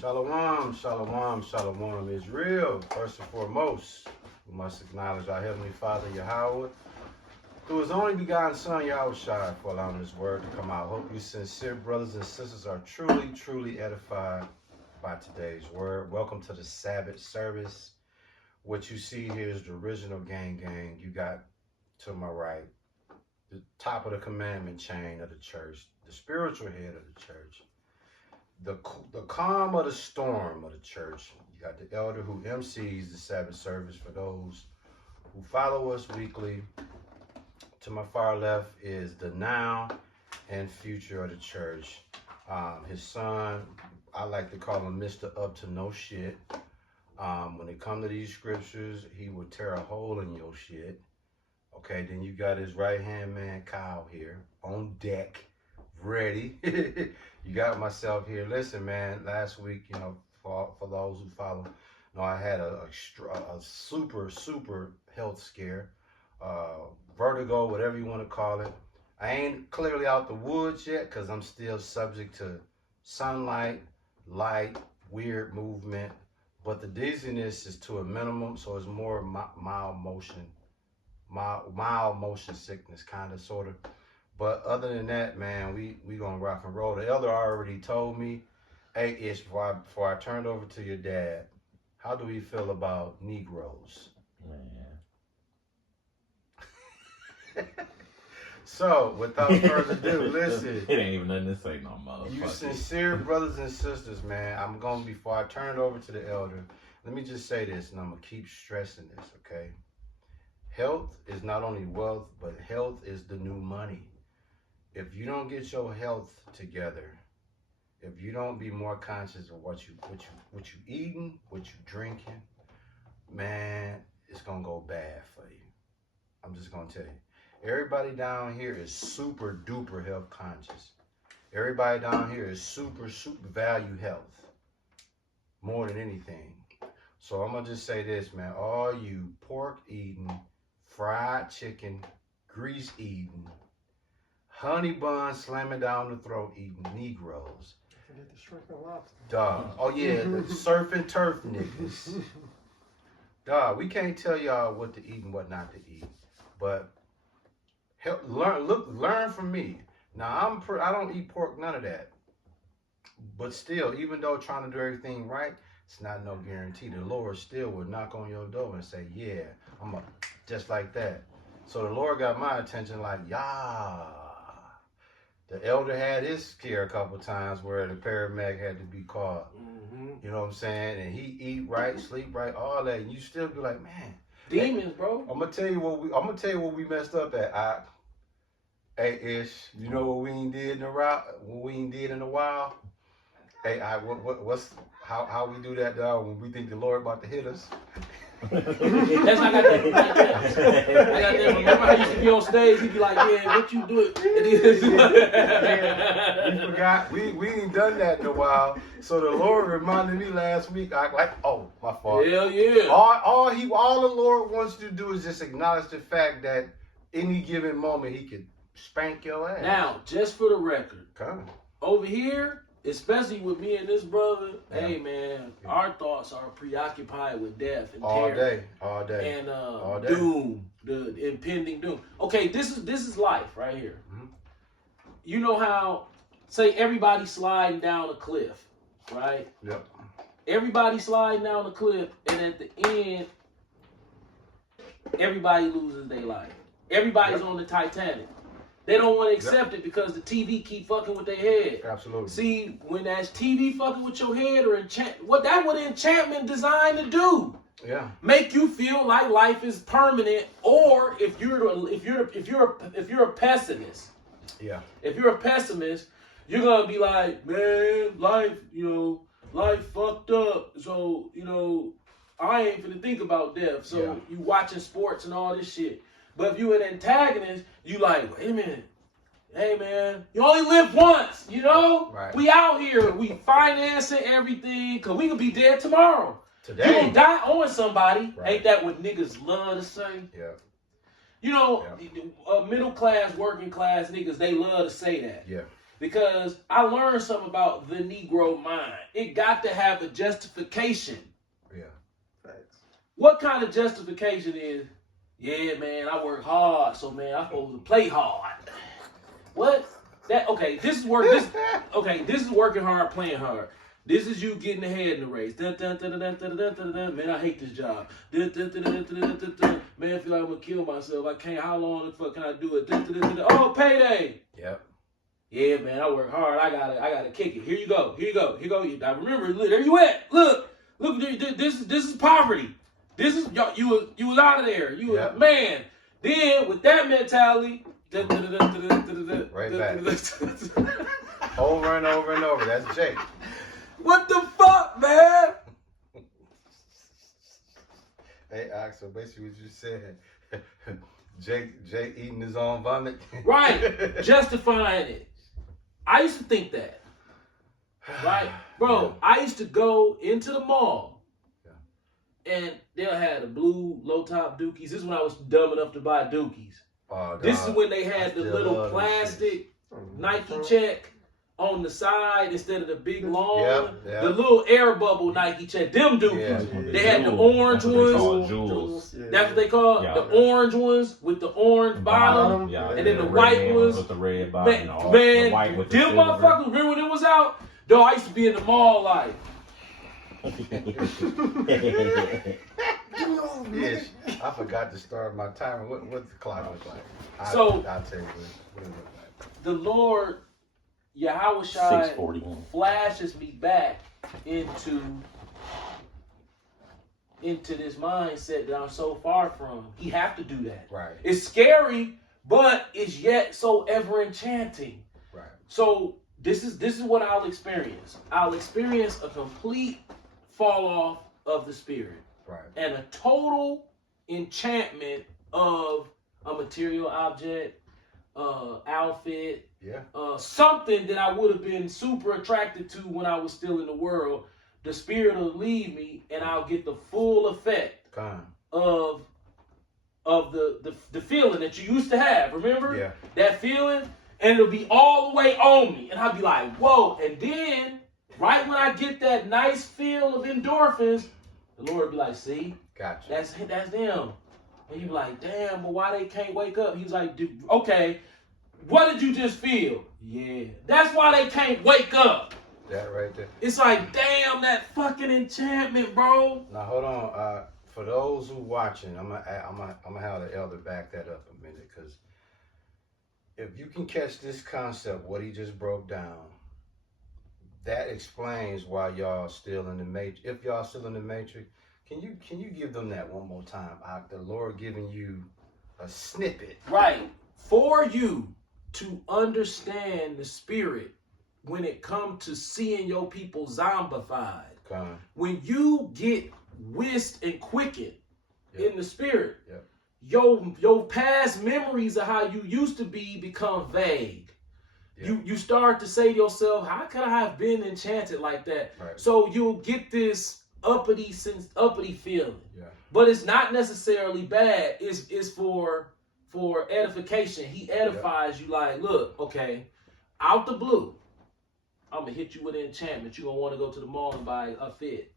Shalom, shalom, shalom is real. First and foremost, we must acknowledge our Heavenly Father, Yahweh, through His only begotten Son, Yahushua, for allowing His word to come out. Hope you sincere brothers and sisters are truly, truly edified by today's word. Welcome to the Sabbath service. What you see here is the original gang. You got to my right, the top of the commandment chain of the church, the spiritual head of the church. The calm of the storm of the church. You got the elder who MCs the Sabbath service for those who follow us weekly. To my far left is the now and future of the church. His son, I like to call him Mr. Up to No Shit. When it comes to these scriptures, he will tear a hole in your shit. Okay, then you got his right-hand man, Kyle, here on deck. Ready. You got myself here. Listen, man, last week, for those who follow, I had a super health scare, vertigo, whatever you want to call it. I ain't clearly out the woods yet because I'm still subject to sunlight, light, weird movement, but the dizziness is to a minimum, so it's more mild motion sickness, kind of, sort of. But other than that, man, we gonna rock and roll. The elder already told me, hey, Ish, before I turned over to your dad, how do we feel about Negroes? Man. So, without further ado, listen. It ain't even nothing to say no more. You sincere brothers and sisters, man. Before I turn it over to the elder, let me just say this, and I'm gonna keep stressing this, okay? Health is not only wealth, but health is the new money. If you don't get your health together, if you don't be more conscious of what you eating, what you drinking, man, it's gonna go bad for you. I'm just gonna tell you. Everybody down here is super duper health conscious. Everybody down here is super value health more than anything. So I'm gonna just say this, man. All you pork eating, fried chicken, grease eating, honey bun slamming down the throat eating Negroes. Forget the shrimp and lobster. Dog. Oh yeah, the surf and turf niggas. Dog, we can't tell y'all what to eat and what not to eat, but learn from me. Now I don't eat pork, none of that. But still, even though trying to do everything right, it's not no guarantee. The Lord still will knock on your door and say, yeah, just like that. So the Lord got my attention like, yeah. The elder had his scare a couple times where the paramedic had to be called. Mm-hmm. You know what I'm saying? And he eat right, sleep right, all that. And you still be like, man. Demons, bro. I'm gonna tell you what we messed up at. Hey Ish, you know what we ain't did in a while? Hey, how we do that, dog, when we think the Lord about to hit us? That's I got that. Remember how you used to be on stage? He'd be like, "Yeah, what you do?" Yeah, we forgot. We ain't done that in a while. So the Lord reminded me last week. Oh, my fault. Hell yeah. All the Lord wants you to do is just acknowledge the fact that any given moment He could spank your ass. Now, just for the record, come over here, especially with me and this brother, hey man, our thoughts are preoccupied with death and terror. All day, and all day. Doom, the impending doom. Okay, this is life right here. Mm-hmm. You know how, say everybody sliding down a cliff, right? Yep. Everybody sliding down the cliff, and at the end, everybody loses their life. Everybody's on the Titanic. They don't want to accept it because the TV keep fucking with their head. Absolutely. See, when that's TV fucking with your head or what enchantment designed to do? Yeah. Make you feel like life is permanent, or if you're a pessimist. Yeah. If you're a pessimist, you're gonna be like, man, life fucked up. So, I ain't finna think about death. So you watching sports and all this shit. But if you an antagonist, you like, wait a minute. Hey, man, you only live once, Right. We out here. We financing everything because we could be dead tomorrow. Today. You gonna die owing somebody. Right. Ain't that what niggas love to say? Yeah. Middle class, working class niggas, they love to say that. Yeah. because I learned something about the Negro mind. It got to have a justification. Yeah. Facts. What kind of justification is, yeah, man, I work hard, so man, I'm supposed to play hard. What? This is working hard, playing hard. This is you getting ahead in the race. Man, I hate this job. Man, I feel like I'm gonna kill myself. I can't. How long the fuck can I do it? Oh, payday. Yep. Yeah, man, I work hard. I gotta kick it. Here you go. I remember. There you at. Look. This is poverty. This is you was out of there. You was man. Then with that mentality. Right back. Over and over and over. That's Jake. What the fuck, man? Hey, Axel, basically what you said. Jake eating his own vomit. Right. Justifying it. I used to think that. Right? Bro, Yeah. I used to go into the mall. Yeah. And they'll have the blue low-top Dookies. This is when I was dumb enough to buy Dookies. Oh, This is when they had the little plastic Nike check on the side instead of the big long, the little air bubble Nike check. Them Dookies. Yeah. They had the orange ones. Jewels. Yeah. That's what they call Yeah. the orange ones with the orange bottom. Yeah, and then the red white ones. with the red bottom. Man, and the white with the them silver. motherfuckers, remember when it was out? Though I used to be in the mall like, Yes, I forgot to start my timer. What's the clock look like? So- I'll tell you what it look like. the Lord, Yahweh Shai, 641. flashes me back into this mindset that I'm so far from. He have to do that. Right, It's scary, but it's yet so ever enchanting. right. So this is what I'll experience. I'll experience a complete fall off of the spirit Right. and a total enchantment of a material object, outfit, Yeah. something that I would have been super attracted to when I was still in the world. The spirit will leave me, and I'll get the full effect Come. of the feeling that you used to have. Remember? Yeah. That feeling, and it'll be all the way on me, and I'll be like, whoa. And then, right when I get that nice feel of endorphins, the Lord will be like, see, Gotcha. that's them. And you be like, damn, but why they can't wake up? He's like, dude, okay, what did you just feel? Yeah, that's why they can't wake up. That right there. It's like, damn, that fucking enchantment, bro. Now hold on. For those who watching, I'm gonna have the elder back that up a minute, because if you can catch this concept, what he just broke down, that explains why y'all still in the matrix. If y'all still in the matrix, can you give them that one more time? The Lord giving you a snippet. Right. For you to understand the spirit when it comes to seeing your people zombified, Come. when you get whisked and quickened Yep. in the spirit, Yep. your past memories of how you used to be become vague. Yep. You start to say to yourself, how could I have been enchanted like that? Right. So you'll get this uppity feeling. Yeah. But it's not necessarily bad. It's for edification. He edifies you like, look, okay, out the blue, I'm gonna hit you with an enchantment. You're gonna want to go to the mall and buy a fit.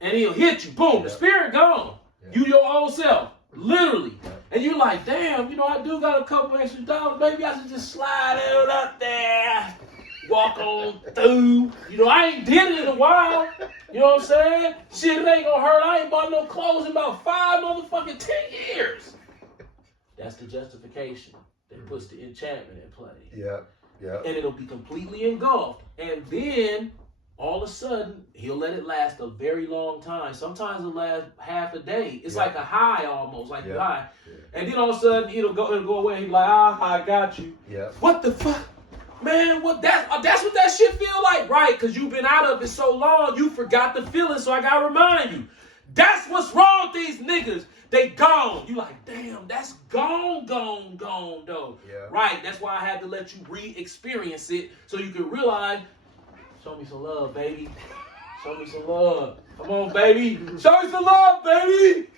And he'll hit you. Boom, the spirit gone. Yeah. You your old self. Literally. Yeah. And you're like, damn, I do got a couple extra dollars. Maybe I should just slide it up there. Walk on through. I ain't did it in a while. You know what I'm saying? Shit, it ain't gonna hurt. I ain't bought no clothes in about 5 motherfucking 10 years. That's the justification that puts the enchantment in play. Yep. Yep. And it'll be completely engulfed. And then, all of a sudden, he'll let it last a very long time. Sometimes it'll last half a day. It's like a high almost, like you high. Yeah. And then all of a sudden, it'll go away. And he'll be like, I got you. Yep. What the fuck? Man, that's what that shit feel like, right? Because you've been out of it so long, you forgot the feeling, so I gotta remind you. That's what's wrong with these niggas. They gone. You like, damn, that's gone, though. Yeah. Right, that's why I had to let you re-experience it so you can realize, show me some love, baby. Show me some love. Come on, baby. Show me some love, baby.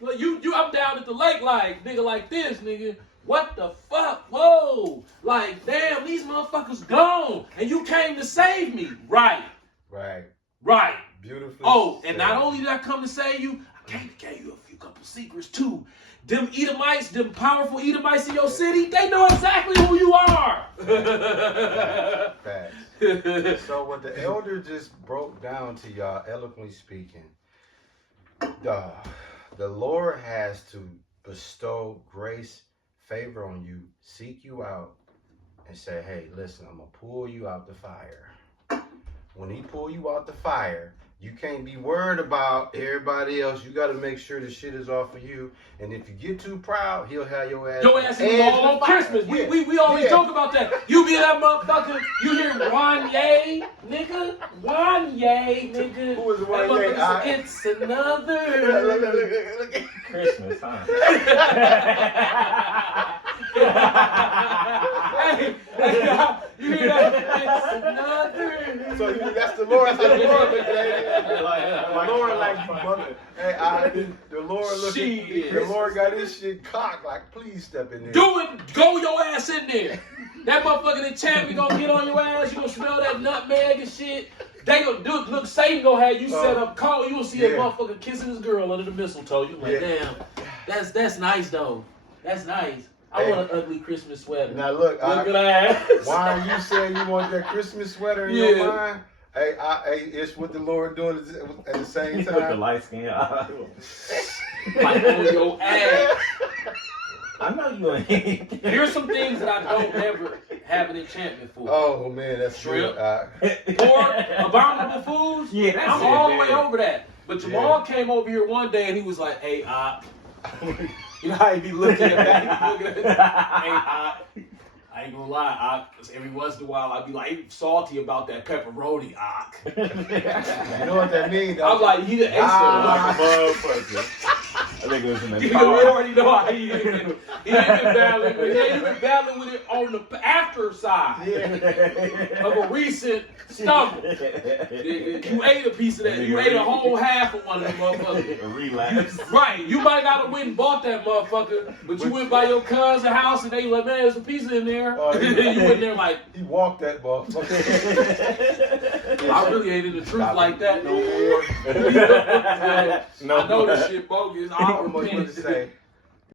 Look, I'm down at the lake like, nigga like this, nigga. what the fuck? Whoa. Like, damn, these motherfuckers gone. And you came to save me. Right. Right. Right. Beautifully. Oh, and said. not only did I come to save you, I came to give you a few couple secrets too. Them Edomites, them powerful Edomites in your city, they know exactly who you are. Facts. So what the elder just broke down to y'all, eloquently speaking, the Lord has to bestow grace, favor on you, seek you out, and say, hey, listen, I'm going to pull you out the fire. When he pull you out the fire, you can't be worried about everybody else. You got to make sure the shit is off of you. And if you get too proud, he'll have your ass. Your ass is all on Christmas. Yeah. We always joke about that. You be that motherfucker, you hear Wanye, nigga. Wanye, nigga. Who is That Wanye? motherfucker said, it's another Christmas, huh? hey, you hear that? It's another. So that's the Lord. That's how the Lord look at it. The Like, Lord like you, mother. Hey, the Lord looking. Shit. The Lord got his shit cocked. Like, please step in there. Do it. Go your ass in there. That motherfucker, the champion, gonna get on your ass. You gonna smell that nutmeg and shit. They gonna do. Look, Satan gonna have you set up call. You gonna see that motherfucker kissing his girl under the mistletoe. You like, damn. That's nice though. That's nice. I want an ugly Christmas sweater. Now look at that. why are you saying you want that Christmas sweater in your mind? Hey, it's what the Lord doing at the same With the time. light skin eye. Like on your ass. I know you ain't. Here's some things that I don't ever have an enchantment for. Oh man, that's Shrimp. good. Or abominable foods. Yeah, that's I'm it, all the man. way over that. But Jamal came over here one day and he was like, hey, you know how he be looking at that? He be looking at hey, I ain't gonna lie, cause every once in a while I be like salty about that pepperoni, You know what that means? I'm like, he the ace Like a motherfucker. I think it was in the we car. already know how he is. He ain't been battling with it. He ain't been battling with it on the after side of a recent stumble. You ate a piece of that. You ate a whole half of one of them motherfuckers. A relapse. Right. You might not have went and bought that motherfucker, but you went by your cousin's house and they like, man, there's a pizza in there. Oh, You went there like, He walked that motherfucker. I really ain't in the truth like that no more. No I know more. this shit bogus. I I'll almost want repent. to say,